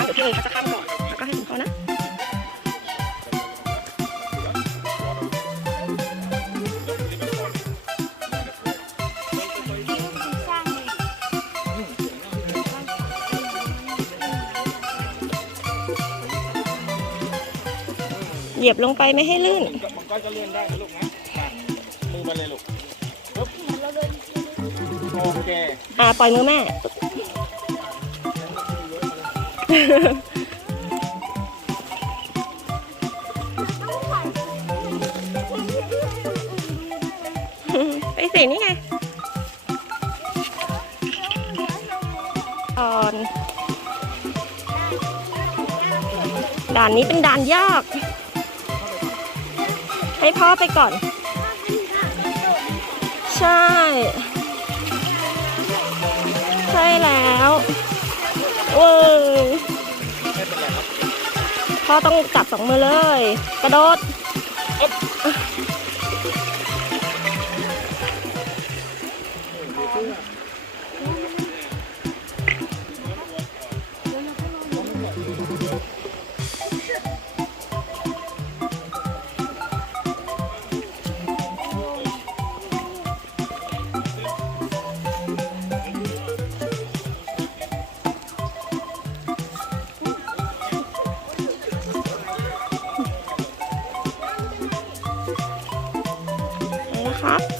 นะเดี๋ยวพี่เอ๋เขาจะข้ามก่อนแล้วก็ให้ถึงเขานะเหยียบลงไปไม่ให้ลื่น มันก็จะเลื่อนได้นะลูกนะอะมือมาเลยลูกปึ๊บโอเค อ่าปล่อยมือแม่ ไปสินี่ไงอ่อนด่านนี้เป็นด่านยาก ให้พ่อไปก่อน ใช่ ใช่แล้วเว้ย พ่อต้องจับสองมือเลย กระโดด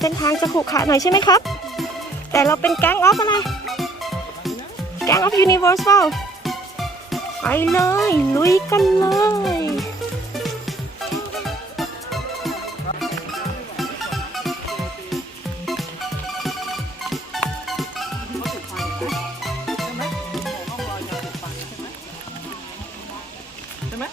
เส้นทางจะขรุขระหน่อยใช่ไหมครับ แต่เราเป็นแก๊งออฟอะไร แก๊งออฟยูนิเวอร์แซลไปเลย ลุยกันเลยใช่ไหม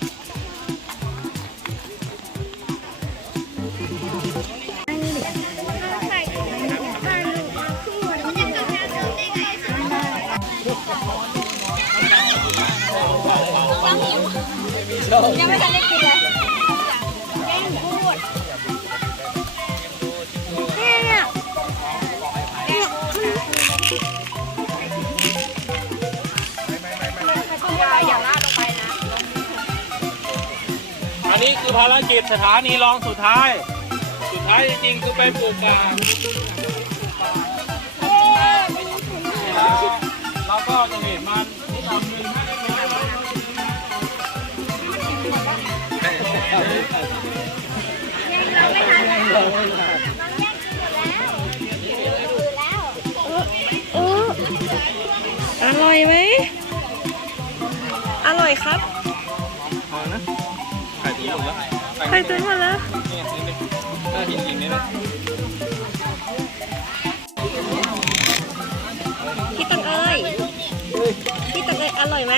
ยังไม่ทันได้กินเลยเนี่ยเนี่ยอย่าอย่าลาดลงไปนะ อันนี้คือภารกิจสถานีรองสุดท้าย สุดท้ายจริงๆคือไปปลูกกา ร่อยไหม อร่อยครับพอนะไข่ตุ๋นหมดแล้วใครซื้อมาแล้วนี่นี่นี่ถ้าหินหินนี่นะพี่ตังเอ้ยพี่ตังเอ้ยอร่อยไหม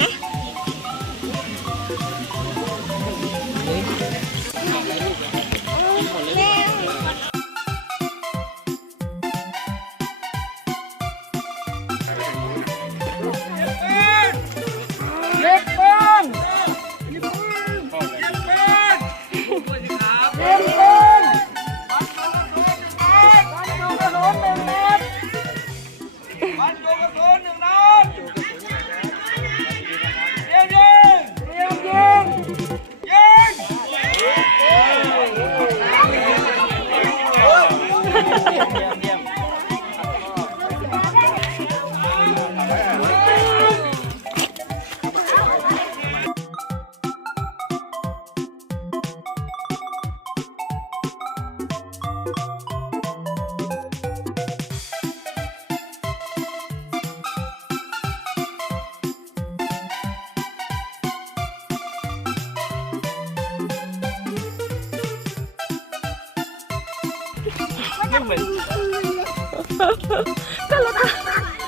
দেখবেন